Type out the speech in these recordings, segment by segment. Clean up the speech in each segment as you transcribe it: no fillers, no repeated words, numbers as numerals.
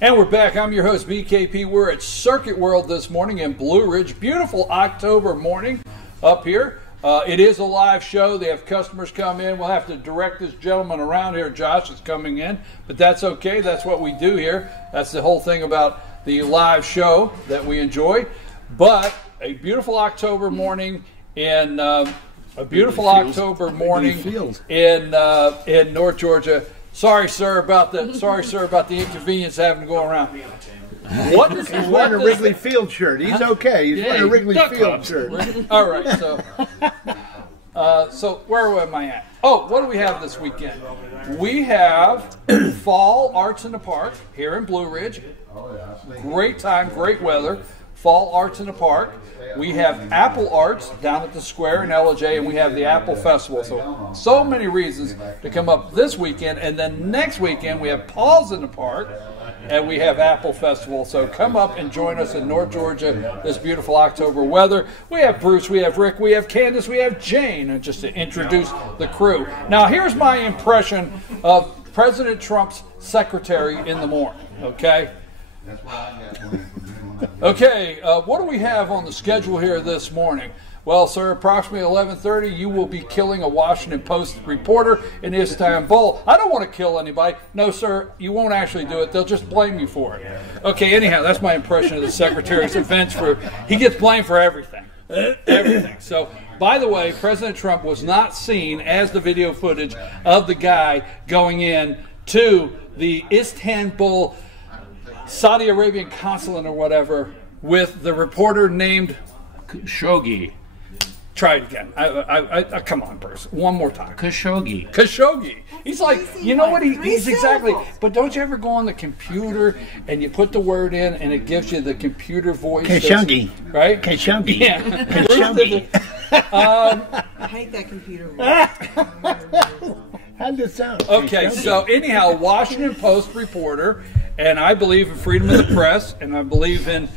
And we're back. I'm your host, BKP. We're at Circuit World this morning in Blue Ridge. Beautiful October morning up here. It is a live show. They have customers come in. We'll have to direct this gentleman around here. Josh is coming in, but that's okay. That's what we do here. That's the whole thing about the live show that we enjoy. But a beautiful October morning in in North Georgia. Sorry, sir, about the inconvenience having to go around. He's wearing a Wrigley Field shirt. He's okay. He's wearing a Wrigley Field shirt. All right, so where am I at? Oh, what do we have this weekend? We have Fall Arts in the Park here in Blue Ridge. Great time, great weather. Fall Arts in the Park. We have Apple Arts down at the Square in LJ, and we have the Apple Festival. So many reasons to come up this weekend. And then next weekend, we have Paws in the Park, and we have Apple Festival. So come up and join us in North Georgia this beautiful October weather. We have Bruce, we have Rick, we have Candace, we have Jane, and just to introduce the crew. Now, here's my impression of President Trump's secretary in the morning, okay? Okay, what do we have on the schedule here this morning? Well, sir, approximately 11:30, you will be killing a Washington Post reporter in Istanbul. I don't want to kill anybody. No, sir, you won't actually do it. They'll just blame you for it. Okay, anyhow, that's my impression of the Secretary's events. He gets blamed for everything. Everything. So, by the way, President Trump was not seen as the video footage of the guy going in to the Istanbul Saudi Arabian consulate or whatever with the reporter named Khashoggi. Try it again. I come on, Bruce. One more time. Khashoggi. Khashoggi. He's like, you know what? He's exactly. But don't you ever go on the computer and you put the word in and it gives you the computer voice? Khashoggi. Right? Khashoggi. Yeah. Khashoggi. I hate that computer voice. How does it sound? Okay, so anyhow, Washington Post reporter, and I believe in freedom of the press, and I believe in,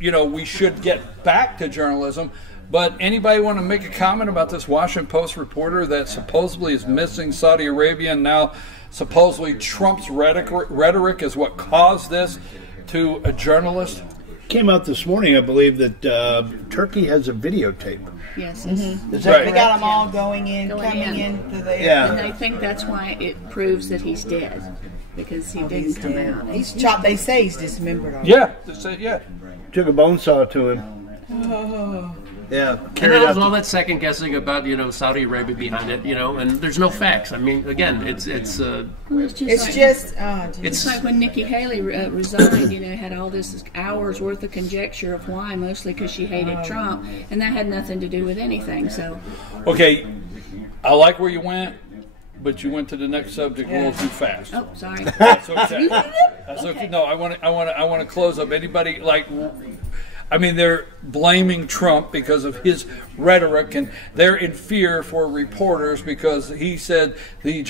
we should get back to journalism. But anybody want to make a comment about this Washington Post reporter that supposedly is missing Saudi Arabia, and now supposedly Trump's rhetoric is what caused this to a journalist? Came out this morning, I believe, that Turkey has a videotape. Yes. Mm-hmm. Is that right? They got them all coming in. And I think that's why it proves that he's dead, because he didn't come out. He's chopped. They say he's dismembered already. Yeah, they say, yeah. Took a bone saw to him. Oh. Yeah. And there was all that second guessing about Saudi Arabia behind it, and there's no facts. I mean, again, it's like when Nikki Haley resigned. Had all this hours worth of conjecture of why, mostly because she hated Trump, and that had nothing to do with anything. So, okay, I like where you went, but you went to the next subject a little too fast. Oh, sorry. That's okay. That's okay. No, I want to close up. Anybody they're blaming Trump because of his rhetoric, and they're in fear for reporters because he said the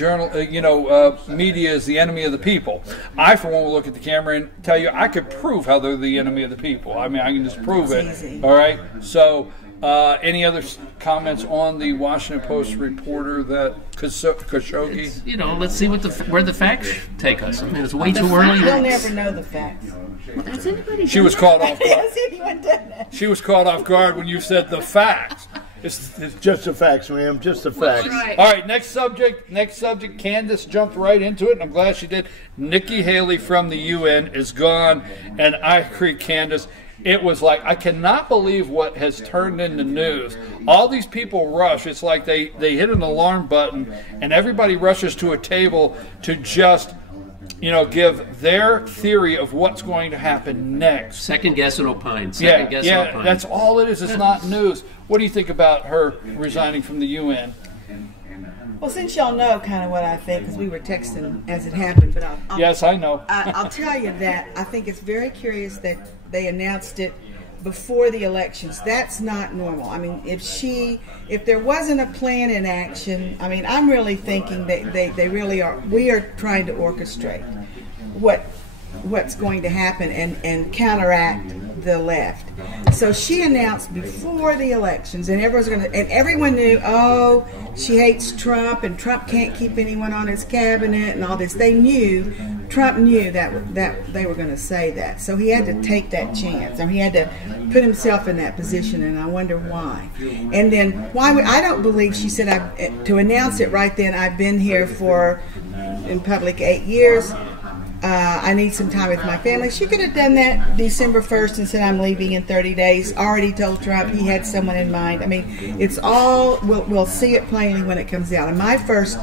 media is the enemy of the people. I, for one, will look at the camera and tell you I could prove how they're the enemy of the people. I mean, I can just prove it. Easy. All right. So, any other comments on the Washington Post reporter that Khashoggi? Let's see where the facts take us. I mean, it's way too early. You'll never know the facts. Has anybody She was caught off guard. Has anyone done that? She was caught off guard when you said the facts. It's just the facts, ma'am. Just the facts. Right. All right, next subject. Candace jumped right into it, and I'm glad she did. Nikki Haley from the UN is gone, and I agree, Candace. It was like, I cannot believe what has turned into news. All these people rush. It's like they hit an alarm button, and everybody rushes to a table to just give their theory of what's going to happen next. Second guess and opine. Yeah, that's all it is. It's not news. What do you think about her resigning from the UN? Well, since y'all know kind of what I think, because we were texting as it happened, but yes, I know. I'll tell you that I think it's very curious that they announced it before the elections. That's not normal. I mean, if there wasn't a plan in action, I mean, I'm really thinking that they really are. We are trying to orchestrate what's going to happen and counteract the left. So she announced before the elections, and everyone knew, oh, she hates Trump, and Trump can't keep anyone on his cabinet, and all this. Trump knew that they were going to say that, so he had to take that chance, or he had to put himself in that position, and I wonder why. And then I don't believe she said to announce it right then. I've been here in public 8 years. I need some time with my family. She could have done that December 1st and said, I'm leaving in 30 days. Already told Trump he had someone in mind. I mean, it's all, we'll see it plainly when it comes out. And my first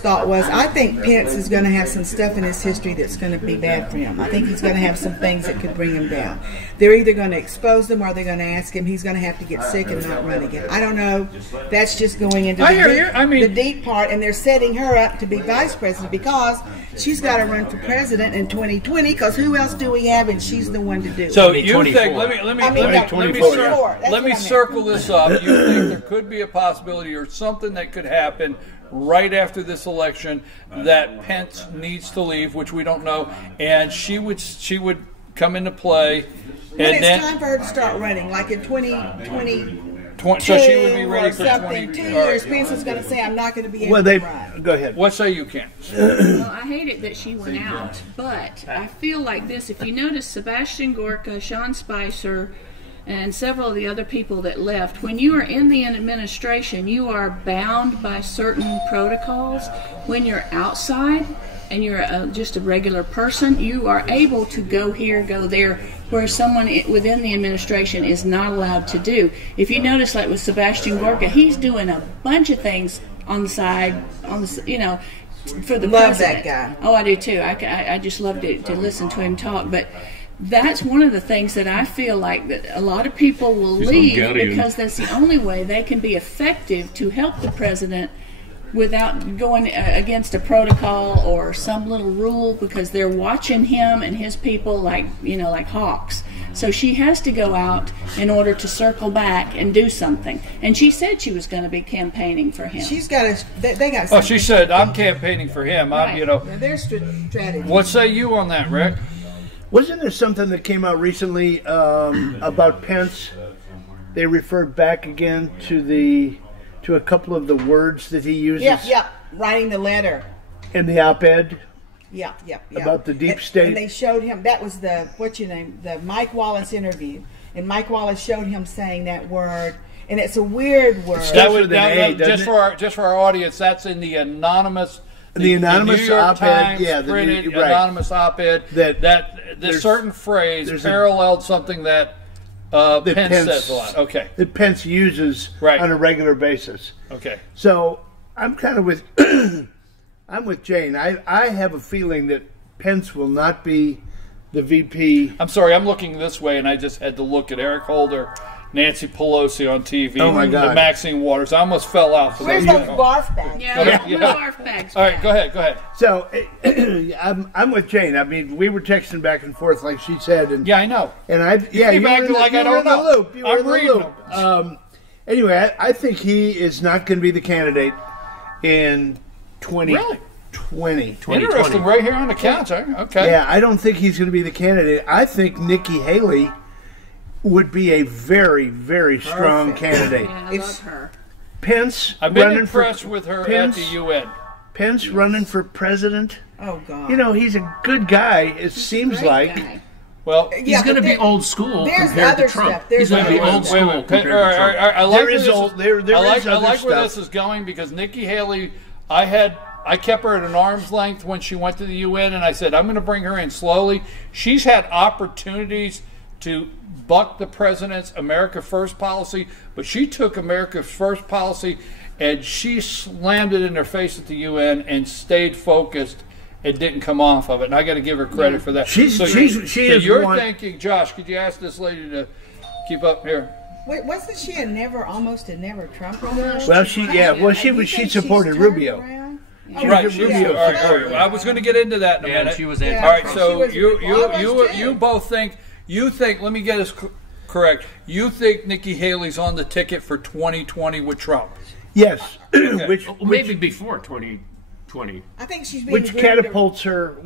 thought was, I think Pence is going to have some stuff in his history that's going to be bad for him. I think he's going to have some things that could bring him down. They're either going to expose them or they're going to ask him. He's going to have to get sick and not run again. I don't know. That's just going into the deep part. And they're setting her up to be vice president because she's got to run for president in 2020, because who else do we have, and she's the one to do it. So you think, let me circle this up. You think there could be a possibility or something that could happen right after this election that Pence needs to leave, which we don't know, and she would come into play. When it's time for her to start running, like in 2020. So she would be ready for 20. 2 years, Pence is going to say, I'm not going to be able to run. Go ahead. What say you, Ken? Well, I hate it that she went out, but I feel like this. If you notice, Sebastian Gorka, Sean Spicer, and several of the other people that left, when you are in the administration, you are bound by certain protocols. When you're outside and you're just a regular person, you are able to go here, go there, where someone within the administration is not allowed to do. If you notice, like with Sebastian Gorka, he's doing a bunch of things on the side, for the love president. That guy. Oh, I do too. I just love to listen to him talk. But that's one of the things that I feel like that a lot of people will leave because that's the only way they can be effective to help the president without going against a protocol or some little rule, because they're watching him and his people like hawks. So she has to go out in order to circle back and do something. And she said she was going to be campaigning for him. She's got they got. Oh, she said, I'm campaigning for him. Right. Their strategy. What say you on that, Rick? Wasn't there something that came out recently about Pence? They referred back again to a couple of the words that he uses. Yeah, writing the letter. In the op-ed. Yeah. About the deep state. And they showed him, that was the Mike Wallace interview. And Mike Wallace showed him saying that word. And it's a weird word. Just for our audience, that's in the anonymous. The anonymous New York op-ed, Times right. Anonymous op-ed. That this certain phrase paralleled something that Pence says a lot. Okay. That Pence uses on a regular basis. Okay. So I'm kind of with I'm with Jane. I have a feeling that Pence will not be the VP. I'm sorry, I'm looking this way, and I just had to look at Eric Holder, Nancy Pelosi on TV. Oh my God. And Maxine Waters. I almost fell out. Where's those barf bags? Yeah. Barf bags. All right, go ahead. So I'm with Jane. I mean, we were texting back and forth, like she said, and yeah, I know. And I you acting like I don't know. You were in the loop. Anyway, I think he is not going to be the candidate in 2020. Interesting, right here on the couch. Okay. Yeah, I don't think he's going to be the candidate. I think Nikki Haley would be a very, very strong candidate. Yeah, I love her. Pence, I've been impressed with her at the UN. Pence running for president. Oh God! He's a good guy. It seems like. Guy. Well, he's going to be old school compared to Trump. He's going to be old school compared to Trump. I like where this is going, because Nikki Haley, I kept her at an arm's length when she went to the UN, and I said, I'm going to bring her in slowly. She's had opportunities to buck the president's America First policy, but she took America First policy and she slammed it in their face at the UN and stayed focused and didn't come off of it. And I got to give her credit for that. You're thinking, Josh, could you ask this lady to keep up here? Wait, wasn't she almost a never Trump runner? Well, she supported Rubio. Right, Rubio. All right. I was going to get into that in a minute. She was anti. All right, so you both think. Let me get this correct. You think Nikki Haley's on the ticket for 2020 with Trump? Yes. Okay. Maybe before 2020. 20. I think she's being Which catapults her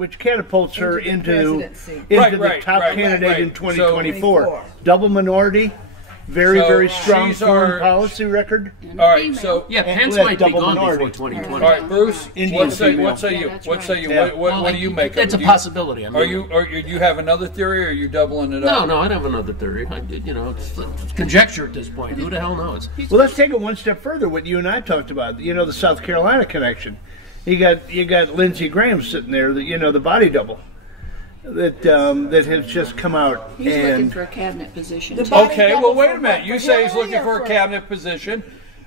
into the top candidate in 2024. Double minority, very strong foreign policy record. All right, so yeah, Pence might be gone before 2020. All right, Bruce, what say you? What do you make of it? It's a possibility. I mean, you have another theory, or are you doubling it up? No, I don't have another theory. It's conjecture at this point. Who the hell knows? Well, let's take it one step further. What you and I talked about, the South Carolina connection. You got Lindsey Graham sitting there, the body double that has just come out. He's looking for a cabinet position. Okay, well, wait a minute. You say he's looking for a cabinet position.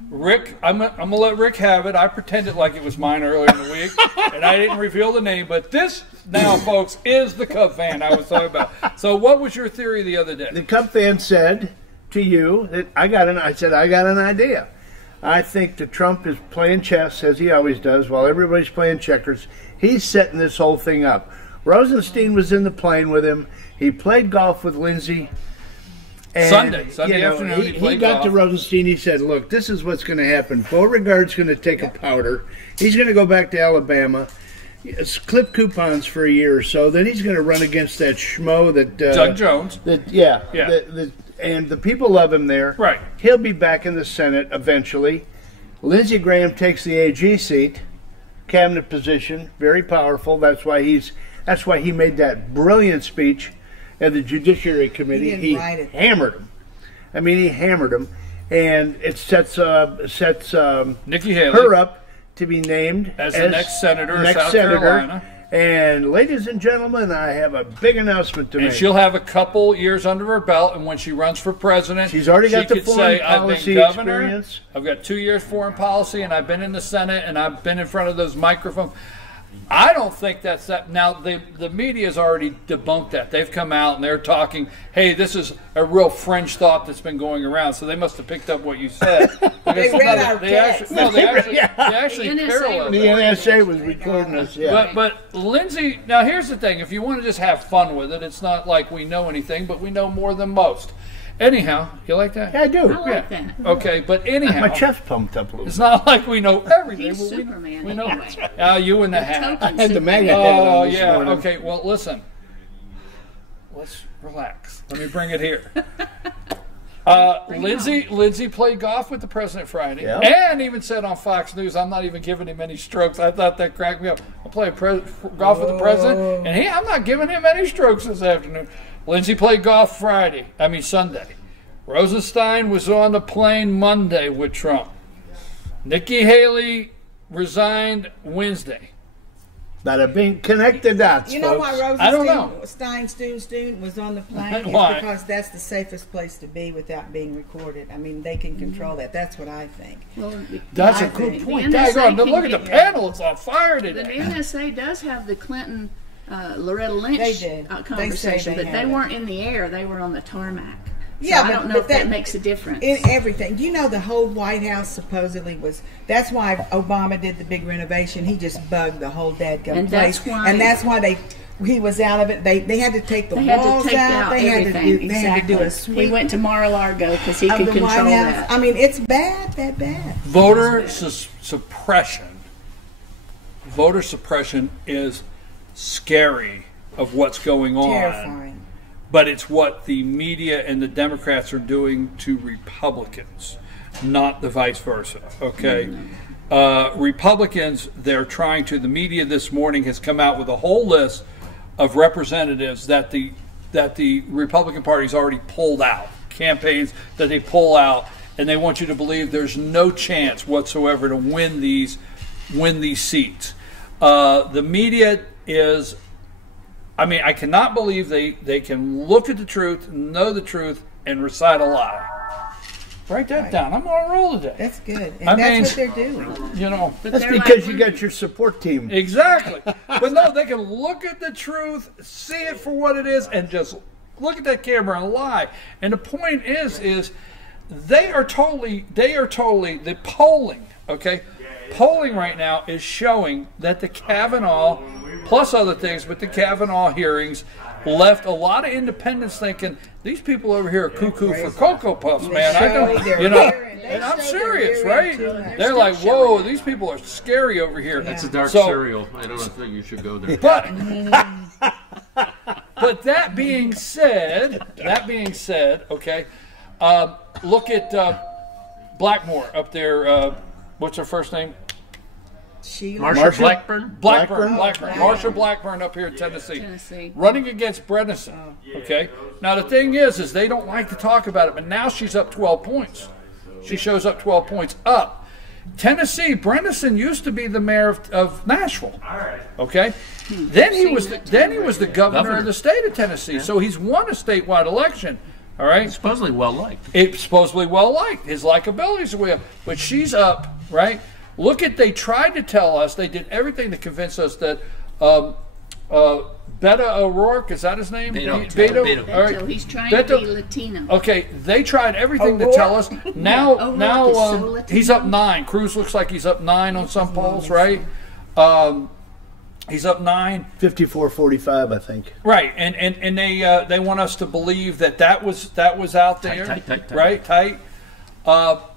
Rick, I'm gonna let Rick have it. I pretended like it was mine earlier in the week, and I didn't reveal the name. But this now, folks, is the Cub fan I was talking about. So, what was your theory the other day? The Cub fan said to you that I got an idea. I think that Trump is playing chess, as he always does, while everybody's playing checkers. He's setting this whole thing up. Rosenstein was in the plane with him. He played golf with Lindsey. Sunday afternoon, he got to Rosenstein. He said, look, this is what's going to happen. Beauregard's going to take a powder. He's going to go back to Alabama, clip coupons for a year or so. Then he's going to run against that schmo that Doug Jones. And the people love him there. Right. He'll be back in the Senate eventually. Lindsey Graham takes the AG seat, cabinet position, very powerful. That's why he made that brilliant speech at the Judiciary Committee. He hammered him. I mean, he hammered him, and it sets Nikki Haley her up to be named as the next senator of South Carolina. And ladies and gentlemen, I have a big announcement to make. And she'll have a couple years under her belt, and when she runs for president, she's already got the foreign policy experience. I've got 2 years foreign policy, and I've been in the Senate, and I've been in front of those microphones. I don't think that's that. Now, the media's already debunked that. They've come out and they're talking, hey, this is a real fringe thought that's been going around, so they must have picked up what you said. They read our text. They actually paralleled. The NSA was recording us, But Lindsey, now here's the thing. If you want to just have fun with it, it's not like we know anything, but we know more than most. Anyhow, you like that? Yeah, I do. I like that. Okay, but anyhow. My chest pumped up a little bit. It's not like we know everything. He's Superman we know. anyway. You and the hat. I had the MAGA hat Oh, on this yeah. morning. Okay, well, listen. Let's relax. Let me bring it here. Lindsey played golf with the president Friday, and even said on Fox News, I'm not even giving him any strokes. I thought that cracked me up. I played golf with the president, and I'm not giving him any strokes this afternoon. Lindsey played golf Sunday. Rosenstein was on the plane Monday with Trump. Nikki Haley resigned Wednesday. Bada bing, connect the dots, You know folks. why I don't know. Rosenstein was on the plane? Why? It's because that's the safest place to be without being recorded. I mean, they can control that. That's what I think. Well, That's I a good think point. the NSA Look at the panel. It's on fire the today. NSA does have the Clinton Loretta Lynch They did. conversation, They but have they it. weren't in the air. They were on the tarmac. So Yeah, I don't know if that makes a difference. In everything. Do you know the whole White House supposedly was, that's why Obama did the big renovation. He just bugged the whole dadgum place. That's why he was out of it. They had to take the walls out. They had to do a sweep. He went to Mar-a-Lago because he could control that. I mean, it's bad, that bad. Voter suppression. Voter suppression is scary of what's going on. Terrifying. But it's what the media and the Democrats are doing to Republicans, not the vice versa. Okay, Republicans, they're trying to. The media this morning has come out with a whole list of representatives that the Republican Party's already pulled out, campaigns that they pull out, and they want you to believe there's no chance whatsoever to win these seats. The media is. I mean, I cannot believe they can look at the truth, know the truth, and recite a lie. Write that down. I'm on a roll today. That's good. And that's what they're doing. You know. That's because you got your support team. Exactly. But no, they can look at the truth, see it for what it is, and just look at that camera and lie. And the point is they are totally the polling, okay? Polling right now is showing that the Kavanaugh, plus other things, but the Kavanaugh hearings left a lot of independents thinking these people over here are cuckoo for Cocoa Puffs, man. I don't, and I'm serious, right? They're like, whoa, these people are scary over here. That's a dark cereal. I don't think you should go there. But that being said, okay, look at Blackmore up there. What's her first name? Marsha Blackburn? Blackburn. Marsha Blackburn up here in Tennessee. Running against Bredesen. Okay. Now the thing is they don't like to talk about it, but now she's up 12 points. She shows up 12 points up. Tennessee, Bredesen used to be the mayor of Nashville. Okay. Then he was the governor of the state of Tennessee. So he's won a statewide election. All right. He's supposedly well liked. It's supposedly well liked. His likability is way up. But she's up, right? Look at, they tried to tell us, they did everything to convince us that Beto O'Rourke, is that his name? Beto. All right. He's trying to be Latino. Okay, they tried everything to tell us. Now he's up 9. Cruz looks like he's up 9 on some polls, right? He's up 9. 54-45, I think. Right, and they want us to believe that was out there, tight. right? Tight.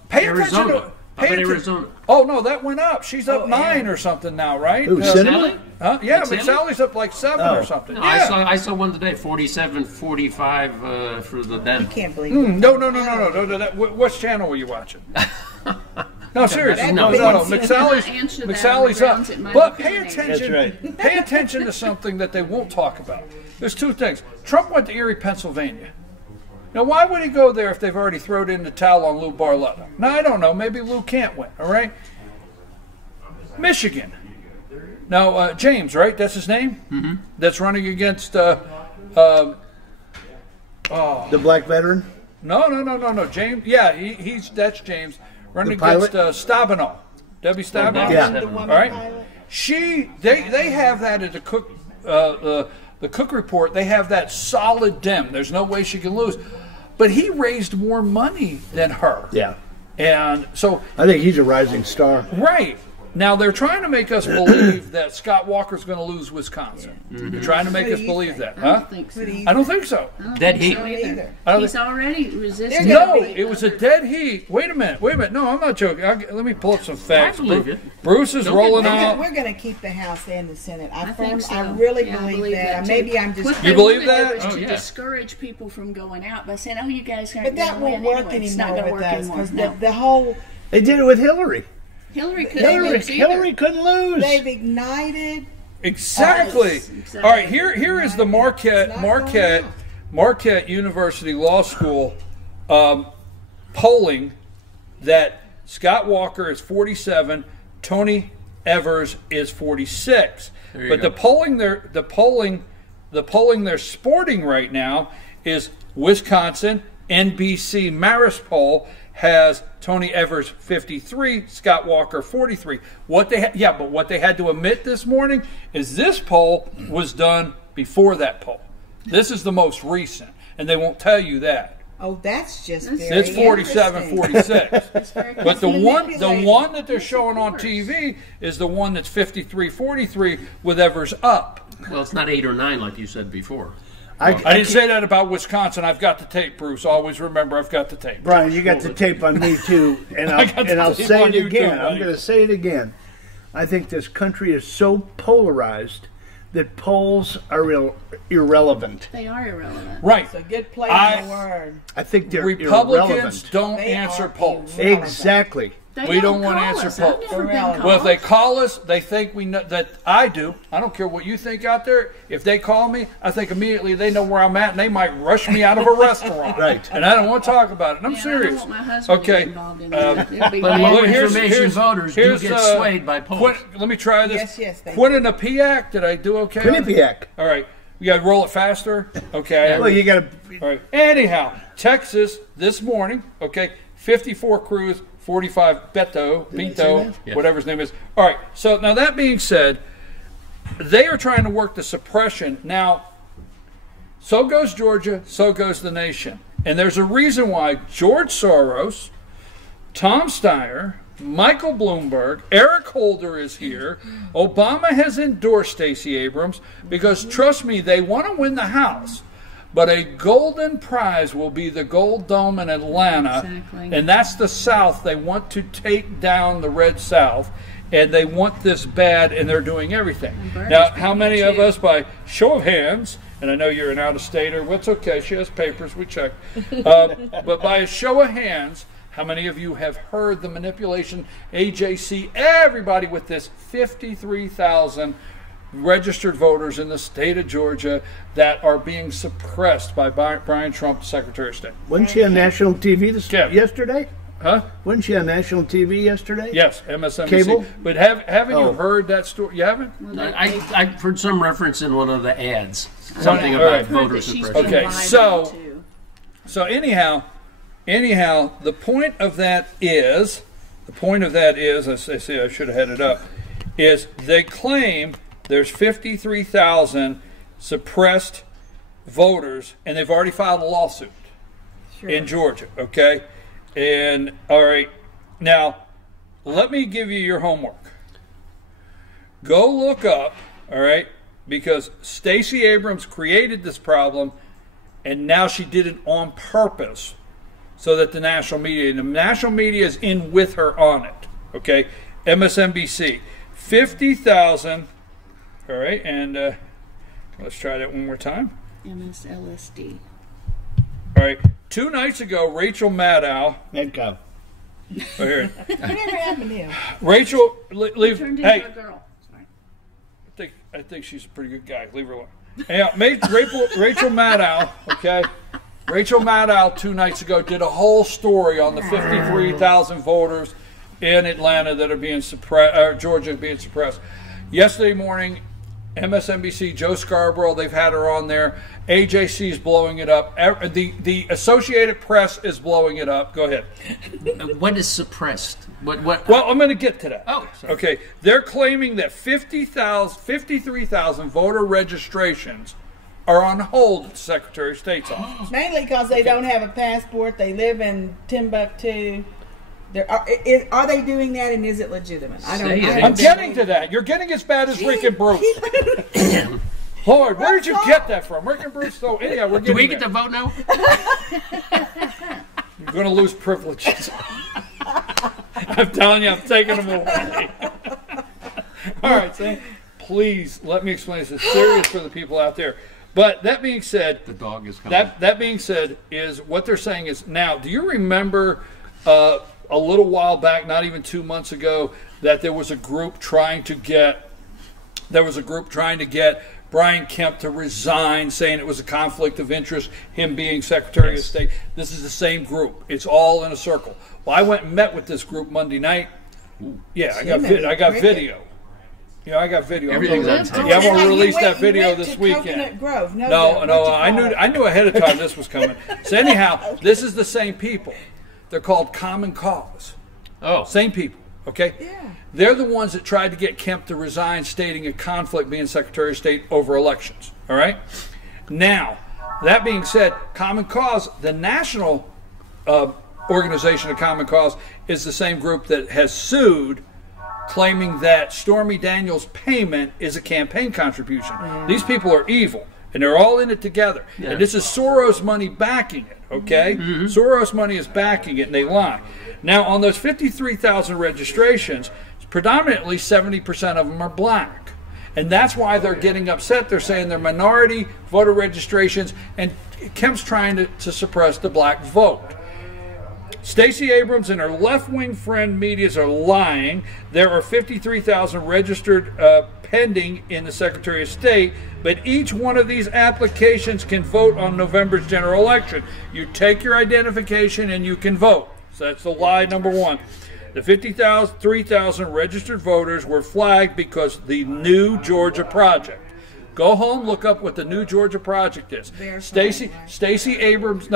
Pay attention to. Arizona. Oh no, that went up. She's up 9 or something now, right? Who, Cinnamon? Huh? Yeah, McSally's up like 7 or something. No, Yeah. I saw one today, 47-45 for the Dem. You can't believe it. No. Which channel were you watching? No, seriously. No. McSally's up. But pay attention. That's right. Pay attention to something that they won't talk about. There's 2 things. Trump went to Erie, Pennsylvania. Now, why would he go there if they've already thrown in the towel on Lou Barletta? Now, I don't know. Maybe Lou can't win, all right? Michigan. Now, James, right? That's his name? Mm-hmm. That's running against... The black veteran? No. James. Yeah, that's James. Running against Stabenow. Debbie Stabenow. Yeah. All right. They have that at the Cook report. They have that solid Dem. There's no way she can lose. But he raised more money than her. Yeah. And so... I think he's a rising star. Right. Now, they're trying to make us believe that Scott Walker's going to lose Wisconsin. Yeah. Mm-hmm. They're trying to make us believe that. I don't think so. I don't think so. Dead heat. He's already resisting. No, it was a dead heat. Wait a minute. No, I'm not joking. Let me pull up some facts. Bruce is rolling out. We're going to keep the House and the Senate. I really believe that. Maybe I'm just... You believe that? To discourage people from going out by saying, "Oh, you guys aren't." But that won't work anymore with us because the whole. They did it with Hillary. Hillary couldn't lose. They've ignited. Exactly. All right, here is the Marquette University Law School polling that Scott Walker is 47, Tony Evers is 46. But the polling they're sporting right now is Wisconsin. NBC Marist poll has Tony Evers 53, Scott Walker 43. What they had to admit this morning is this poll was done before that poll. This is the most recent, and they won't tell you that. Oh, that's just it's 47, 46. But the one that they're showing on TV is the one that's 53, 43 with Evers up. Well, it's not 8 or 9 like you said before. I didn't say that about Wisconsin. I've got the tape, Bruce. Always remember I've got the tape. Brian, you got the tape on me too, and I'll say it again. I'm going to say it again. I think this country is so polarized that polls are irrelevant. They are irrelevant. Right. It's a good play on the word. I think they're Republicans irrelevant. don't answer polls. Exactly. We don't want to answer polls. Well, if they call us, they think we know that I do. I don't care what you think out there. If they call me, I think immediately they know where I'm at, and they might rush me out of a restaurant. Right. And I don't want to talk about it. And I'm serious. I don't want my husband to get involved in that. But low information voters do get swayed by polls. Let me try this. Yes. Quinnipiac, did I do okay? Quinnipiac. All right. You got to roll it faster. Okay. Well, you got to. All right. Anyhow, Texas this morning. Okay. 54 Cruz. 45 Beto, yes. Whatever his name is. All right, so now that being said, they are trying to work the suppression. Now, so goes Georgia, so goes the nation. And there's a reason why George Soros, Tom Steyer, Michael Bloomberg, Eric Holder is here. Obama has endorsed Stacey Abrams because, trust me, they want to win the House. But a golden prize will be the Gold Dome in Atlanta. Exactly. And that's the South. They want to take down the Red South. And they want this bad, and they're doing everything. Now, how many of us, by show of hands, and I know you're an out-of-stater, well, it's okay, she has papers, we checked. But by a show of hands, how many of you have heard the manipulation, AJC, everybody with this 53,000 registered voters in the state of Georgia that are being suppressed by Brian Trump, Secretary of State? Wasn't she on national TV yesterday? Huh? Wasn't she on national TV yesterday? Yes, MSNBC. Cable? But haven't you heard that story? You haven't? I've heard some reference in one of the ads, something about voter suppression. Okay, so anyhow, the point of that is, I say I should have had it up, is they claim there's 53,000 suppressed voters, and they've already filed a lawsuit in Georgia, okay? And, all right, now, let me give you your homework. Go look up, all right, because Stacey Abrams created this problem, and now she did it on purpose so that the national media is in with her on it, okay? MSNBC, 50,000, all right, and let's try that one more time. MSLSD. All right. 2 nights ago, Rachel Maddow. Medco. Oh, here. Whatever happened to him? Rachel, leave. Turned into Hey, a girl. Sorry. I think she's a pretty good guy. Leave her alone. Anyhow, Rachel Maddow. Okay. Rachel Maddow 2 nights ago did a whole story on the 53,000 voters in Atlanta that are being suppressed, Georgia being suppressed. Yesterday morning, MSNBC, Joe Scarborough, they've had her on there. AJC is blowing it up. The Associated Press is blowing it up. Go ahead. What is suppressed? What? Well, I'm going to get to that. Oh, sorry. Okay. They're claiming that 53,000 voter registrations are on hold at the Secretary of State's office. Mainly because they don't have a passport. They live in Timbuktu. Are they doing that, and is it legitimate? I'm getting to that. You're getting as bad as Rick and Bruce. Lord, where did you get that from? Rick and Bruce, so anyhow, we're getting Do we get to vote now? You're going to lose privileges. I'm telling you, I'm taking them away. All right, Sam, please let me explain this. It's serious for the people out there. But that being said, the dog is coming. That being said, is what they're saying is now. Do you remember a little while back, not even 2 months ago, that there was a group trying to get Brian Kemp to resign, saying it was a conflict of interest, him being Secretary of State? This is the same group. It's all in a circle. Well, I went and met with this group Monday night. Yeah, I got video. Yeah, I got video. Everything's on tape. Yeah, I'm going to release that video this weekend. Coconut Grove. No, I knew ahead of time this was coming. So anyhow, this is the same people. They're called Common Cause. Oh. Same people, okay? Yeah. They're the ones that tried to get Kemp to resign, stating a conflict being Secretary of State over elections, all right? Now, that being said, Common Cause, the national organization of Common Cause, is the same group that has sued, claiming that Stormy Daniels' payment is a campaign contribution. These people are evil, and they're all in it together. Yeah. And this is Soros money backing it, okay? Mm-hmm. Soros money is backing it, and they lie. Now, on those 53,000 registrations, predominantly 70% of them are black. And that's why they're getting upset. They're saying they're minority voter registrations, and Kemp's trying to suppress the black vote. Stacey Abrams and her left-wing friend medias are lying. There are 53,000 registered pending in the Secretary of State, but each one of these applications can vote on November's general election. You take your identification and you can vote. So that's the lie number one. The 53,000 registered voters were flagged because the New Georgia Project. Go home, look up what the New Georgia Project is. Stacey Abrams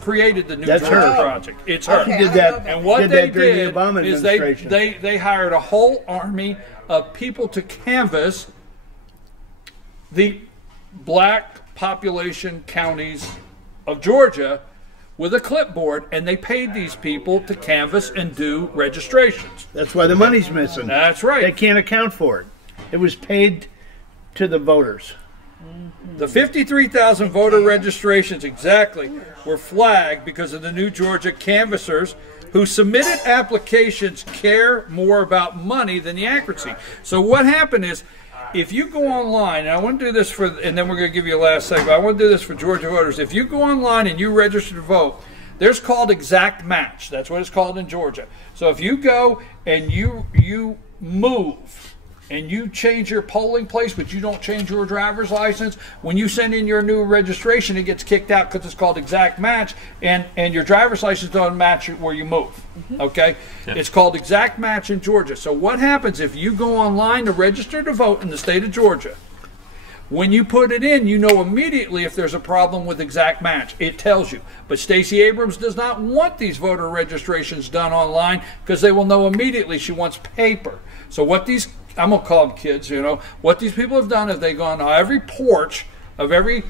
created the New Georgia Project. It's her. She did that. And what they during did the Obama is administration. they hired a whole army of people to canvass the black population counties of Georgia with a clipboard, and they paid these people to canvass and do registrations. That's why the money's missing. That's right. They can't account for it. It was paid to the voters. The 53,000 voter registrations exactly were flagged because of the new Georgia canvassers who submitted applications care more about money than the accuracy. So what happened is, if you go online, and I want to do this for, and then we're going to give you a last segment, I want to do this for Georgia voters. If you go online and you register to vote, there's called exact match. That's what it's called in Georgia. So if you go and you move and you change your polling place, but you don't change your driver's license, when you send in your new registration, it gets kicked out because it's called exact match, and your driver's license doesn't match where you move. Okay? Yep. It's called exact match in Georgia. So what happens if you go online to register to vote in the state of Georgia? When you put it in, you know immediately if there's a problem with exact match. It tells you. But Stacey Abrams does not want these voter registrations done online because they will know immediately she wants paper. So what these, I'm going to call them kids, you know, what these people have done is they've gone to every porch of every,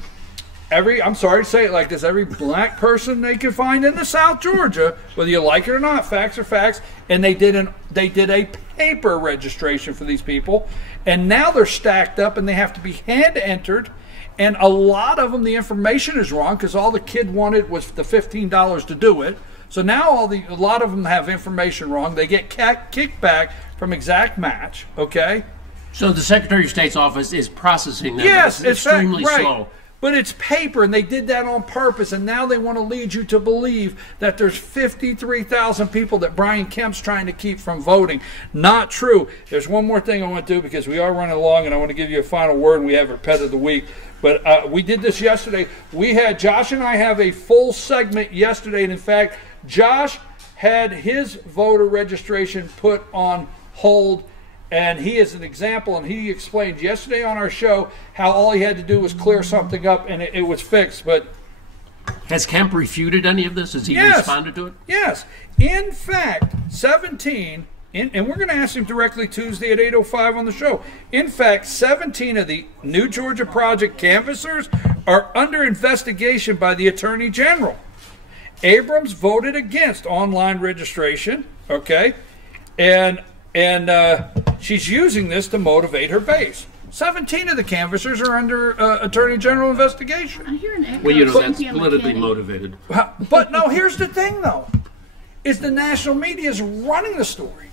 I'm sorry to say it like this, every black person they could find in the South Georgia, whether you like it or not, facts are facts, and they did a paper registration for these people, and now they're stacked up and they have to be hand entered, and a lot of them, the information is wrong because all the kid wanted was the $15 to do it. So now a lot of them have information wrong. They get kicked back from exact match, okay? So the Secretary of State's office is processing them. Yes, it's extremely right. slow. But it's paper, and they did that on purpose, and now they want to lead you to believe that there's 53,000 people that Brian Kemp's trying to keep from voting. Not true. There's one more thing I want to do because we are running along, and I want to give you a final word, and we have our pet of the week. But we did this yesterday. Josh and I have a full segment yesterday, and in fact, Josh had his voter registration put on hold, and he is an example, and he explained yesterday on our show how all he had to do was clear something up, and it was fixed. But has Kemp refuted any of this? Has he responded to it? Yes. In fact, 17, and we're going to ask him directly Tuesday at 8:05 on the show. In fact, 17 of the New Georgia Project canvassers are under investigation by the Attorney General. Abrams voted against online registration, okay, and she's using this to motivate her base. 17 of the canvassers are under Attorney General investigation. I hear an echo. Well, you know, that's Cynthia politically McKinney. motivated. But no, here's the thing, though, is the national media is running the story.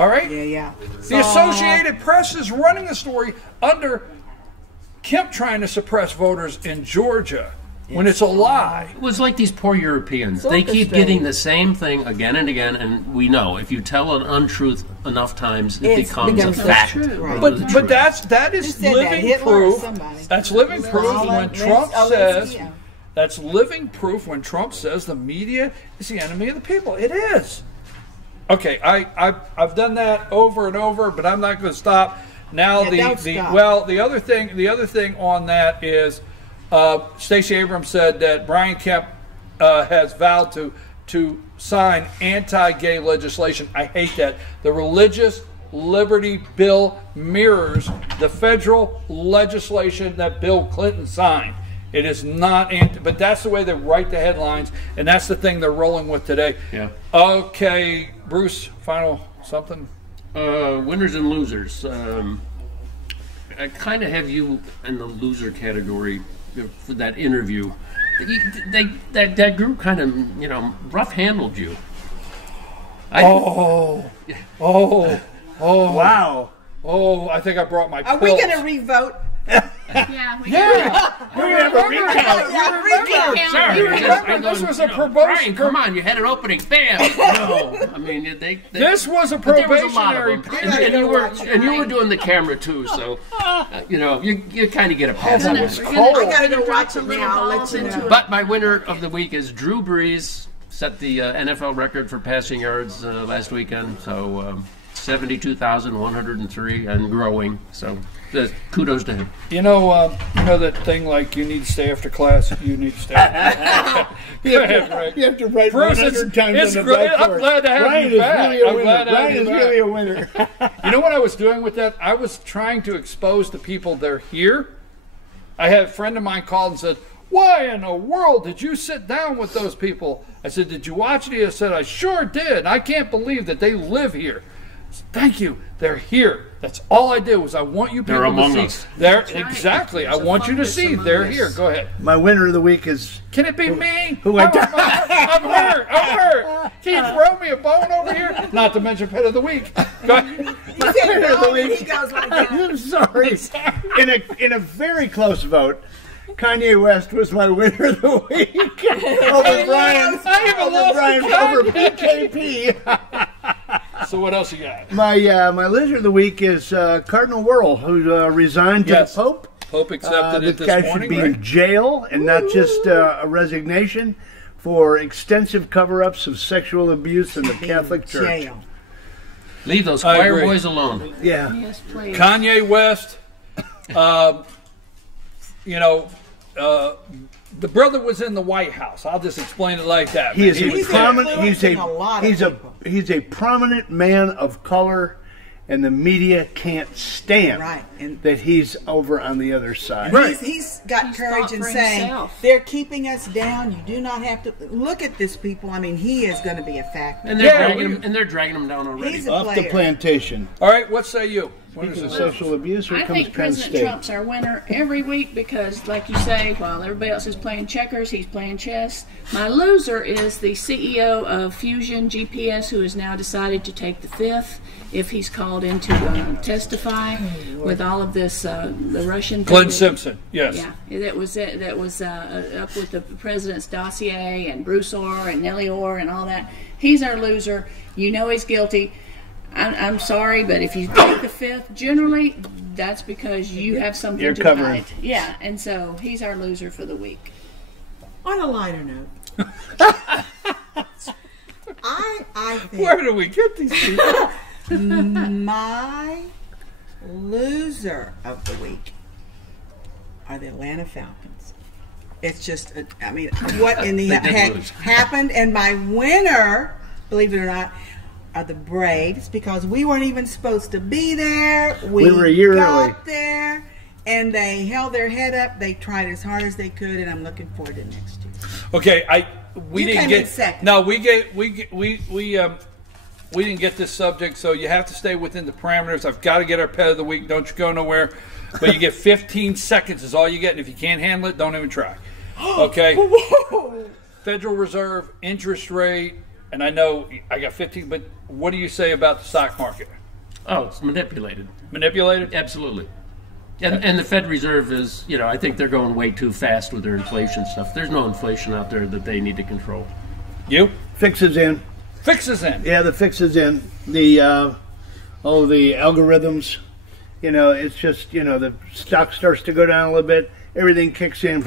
All right? Yeah. The Associated Press is running the story under Kemp trying to suppress voters in Georgia. When it's a lie. It was like these poor Europeans. They keep getting the same thing again and again, and we know if you tell an untruth enough times, it becomes a fact. Right. But that is living proof. That's living proof when Trump says. That's living proof when Trump says the media is the enemy of the people. It is. Okay, I've done that over and over, but I'm not going to stop. Now the other thing on that is. Stacey Abrams said that Brian Kemp has vowed to sign anti-gay legislation. I hate that. The Religious Liberty Bill mirrors the federal legislation that Bill Clinton signed. It is not, but that's the way they write the headlines, and that's the thing they're rolling with today. Yeah. Okay, Bruce, final something? Winners and losers. I kind of have you in the loser category. For that interview, that group kind of rough handled you. Wow. I think I brought my pills. Are we going to re-vote? Yeah. We're going to have a recount. This was a promotion. Brian, come on, you had an opening. Bam. No, I mean this was a probationary period, and you were doing the camera too. So you kind of get a pass. That was cold. I got to go watch it now. I'll let you know. But my winner of the week is Drew Brees. Set the NFL record for passing yards last weekend. So 72,103 and growing. So. Kudos to him. You know that thing like you need to stay after class. You need to stay. You have to write Bruce, 100 times on the blackboard. I'm glad to have Brian you back. Brian is really a winner. You know what I was doing with that? I was trying to expose the people they're here. I had a friend of mine called and said, why in the world did you sit down with those people? I said, did you watch it? He said, I sure did. I can't believe that they live here. I said, thank you. They're here. That's all I did was I want you people They're among to see. us. They're That's right. exactly. I There's a want you to fungus see. among They're us. here. Go ahead. My winner of the week is Can it be me? who I- I'm hurt. I'm hurt. Can you throw me a bone over here? Not to mention pet of the week. Go ahead. He said no, and he goes like that. I'm sorry. In a very close vote, Kanye West was my winner of the week over Brian. I even lost Brian to over Kanye. BKP. So what else you got? My loser of the week is Cardinal Wuerl, who resigned to Yes. the Pope. Pope accepted it This this guy morning, should be right? in jail, and not just a resignation, for extensive cover-ups of sexual abuse in the Catholic Church. Jail. Leave those I choir agree. boys alone. Yeah. Yes, please. Kanye West, the brother was in the White House. I'll just explain it like that. He is man. a He's prominent. influencing a lot of people. He's a prominent man of color, and the media can't stand Right, and- that he's over on the other side. He's got He's courage fought in for saying himself. they're keeping us down. You do not have to look at this, people. I mean, he is going to be a factor. And they're Yeah, dragging we- him. And they're dragging him down already. He's a Off the player. plantation. All right, what say you? What is Speaking of it? social abuse, here I comes think Penn President State. Trump's our winner every week because, like you say, while everybody else is playing checkers, he's playing chess. My loser is the CEO of Fusion GPS, who has now decided to take the fifth if he's called in to testify with all of this, the Russian. Glenn people. Simpson, yes. Yeah, that was it. That was up with the president's dossier and Bruce Orr and Nellie Orr and all that. He's our loser. You know he's guilty. I'm sorry, but if you take the fifth, generally that's because you have something You're to covering. hide. Yeah, and so he's our loser for the week. On a lighter note, I think Where do we get these people? my loser of the week are the Atlanta Falcons. It's just, I mean, what in the They did heck lose. happened? And my winner, believe it or not, are the Braves, because we weren't even supposed to be there. We were a year got early. there, and they held their head up. They tried as hard as they could, and I'm looking forward to next year. Okay, we You didn't came get in second. No, we didn't get this subject, so you have to stay within the parameters. I've got to get our pet of the week. Don't you go nowhere. But you get 15 seconds is all you get, and if you can't handle it, don't even try. Okay? Federal Reserve interest rate, and I know I got 15, but what do you say about the stock market? Oh, it's manipulated. Manipulated? Absolutely. And the Fed Reserve is, I think they're going way too fast with their inflation stuff. There's no inflation out there that they need to control. You? Fix is in. Fixes in. Yeah, the fix is in. The algorithms. It's just the stock starts to go down a little bit. Everything kicks in.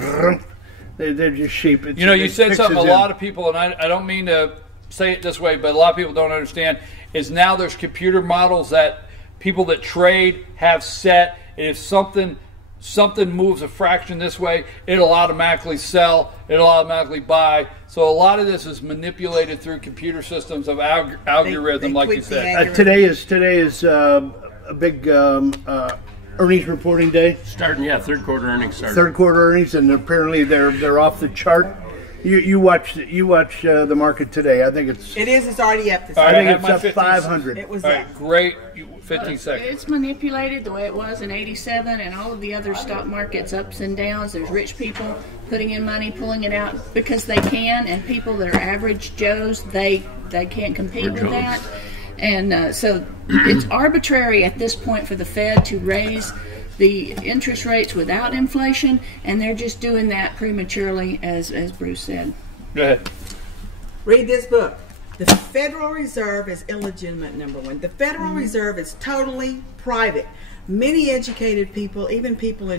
They're just sheep. It's, You said fix something is a in. lot of people, and I don't mean to say it this way, but a lot of people don't understand, is now there's computer models that people that trade have set. If something moves a fraction this way, it'll automatically sell, it'll automatically buy. So a lot of this is manipulated through computer systems of algorithm, they like you tweak the said. algorithm. Today is a big earnings reporting day. Starting, third quarter earnings started. Third quarter earnings, and apparently they're off the chart. You watch the market today. I think it's It's already up this All I right, think I have it's my up 15 500. It was All up. right, great. 15 seconds. It's manipulated the way it was in '87 and all of the other stock markets, ups and downs. There's rich people putting in money, pulling it out because they can, and people that are average Joes, they can't compete with Joes. that. And so it's arbitrary at this point for the Fed to raise the interest rates without inflation, and they're just doing that prematurely, as Bruce said. Go ahead. Read this book. The Federal Reserve is illegitimate, number one. The Federal Reserve is totally private. Many educated people, even people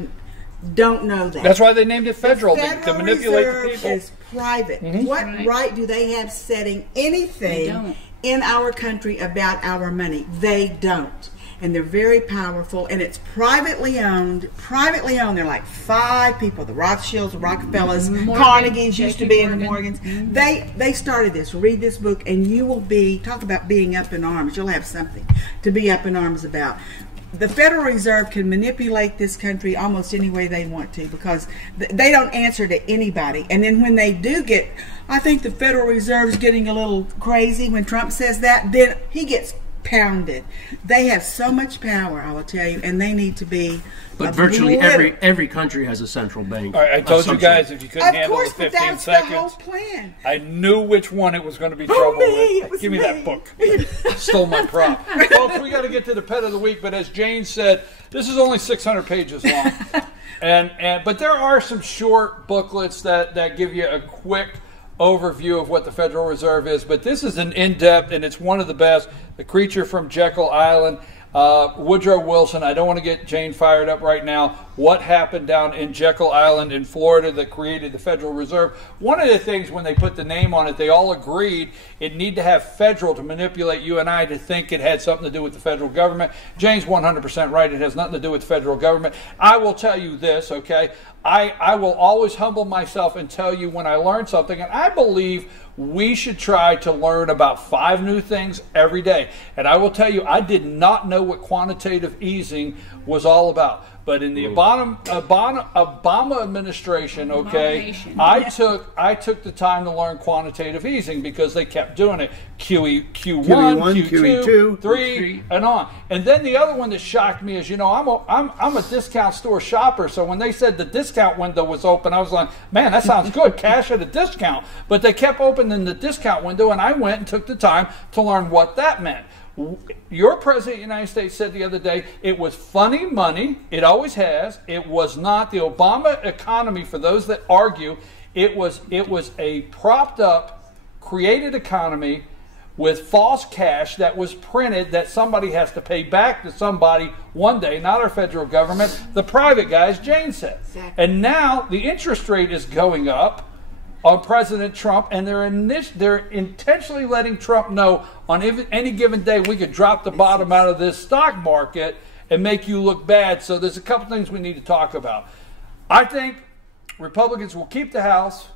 don't know that. That's why they named it federal, The to Federal manipulate Reserve the people. is private. What Right. right do they have setting They anything don't. in our country about our money? They don't. And they're very powerful, and it's privately owned. Privately owned. They're like 5 people: the Rothschilds, the Rockefellers, Morgan, Carnegies used to JP be in the Morgan. Morgans. They started this. Read this book, and you will talk about being up in arms. You'll have something to be up in arms about. the Federal Reserve can manipulate this country almost any way they want to, because they don't answer to anybody. And then when they do get, I think the Federal Reserve's getting a little crazy when Trump says that, then he gets pounded. They have so much power, I will tell you, and they need to be. But virtually every country has a central bank. All right, I told you guys if you couldn't handle the 15 but that's seconds, the whole plan. I knew which one it was going to be trouble with. Give me that book. Stole my prop. Folks, we got to get to the pet of the week, but as Jane said, this is only 600 pages long. But there are some short booklets that give you a quick overview of what the Federal Reserve is, but this is an in-depth, and it's one of the best. The Creature from Jekyll Island, Woodrow Wilson. I don't want to get Jane fired up right now. What happened down in Jekyll Island in Florida that created the Federal Reserve? One of the things when they put the name on it, they all agreed it needed to have federal to manipulate you and I to think it had something to do with the federal government. Jane's 100% right. It has nothing to do with the federal government. I will tell you this, okay? I will always humble myself and tell you when I learn something, and I believe we should try to learn about 5 new things every day. And I will tell you, I did not know what quantitative easing was all about. But in the Obama administration, okay, I took the time to learn quantitative easing because they kept doing it. QE1, QE2, 3, and on. And then the other one that shocked me is, you know, I'm a discount store shopper, so when they said the discount window was open, I was like, man, that sounds good, cash at a discount. But they kept opening the discount window, and I went and took the time to learn what that meant. Your president of the United States said the other day it was funny money. It always has. It was not the Obama economy. For those that argue, it was a propped up, created economy with false cash that was printed that somebody has to pay back to somebody one day, not our federal government, the private guys, Jane said. Exactly. And now the interest rate is going up on President Trump, and they're intentionally letting Trump know on any given day we could drop the bottom out of this stock market and make you look bad. So there's a couple things we need to talk about. I think Republicans will keep the House.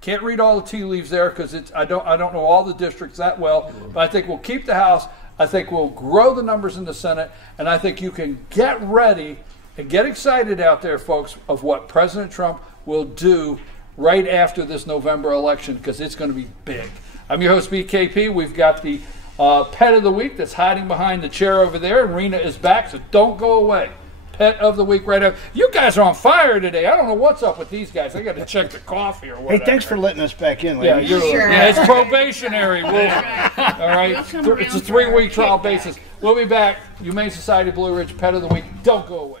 Can't read all the tea leaves there because I don't know all the districts that well, but I think we'll keep the House. I think we'll grow the numbers in the Senate, and I think you can get ready and get excited out there, folks, of what President Trump will do right after this November election, because it's going to be big. I'm your host, BKP. We've got the pet of the week that's hiding behind the chair over there, and Rena is back, so don't go away. Pet of the week right after. You guys are on fire today. I don't know what's up with these guys. I got to check the coffee or whatever. Hey, thanks for letting us back in. Sure. Yeah, it's probationary. All right. It's a 3-week trial basis. We'll be back. Humane Society Blue Ridge Pet of the Week. Don't go away.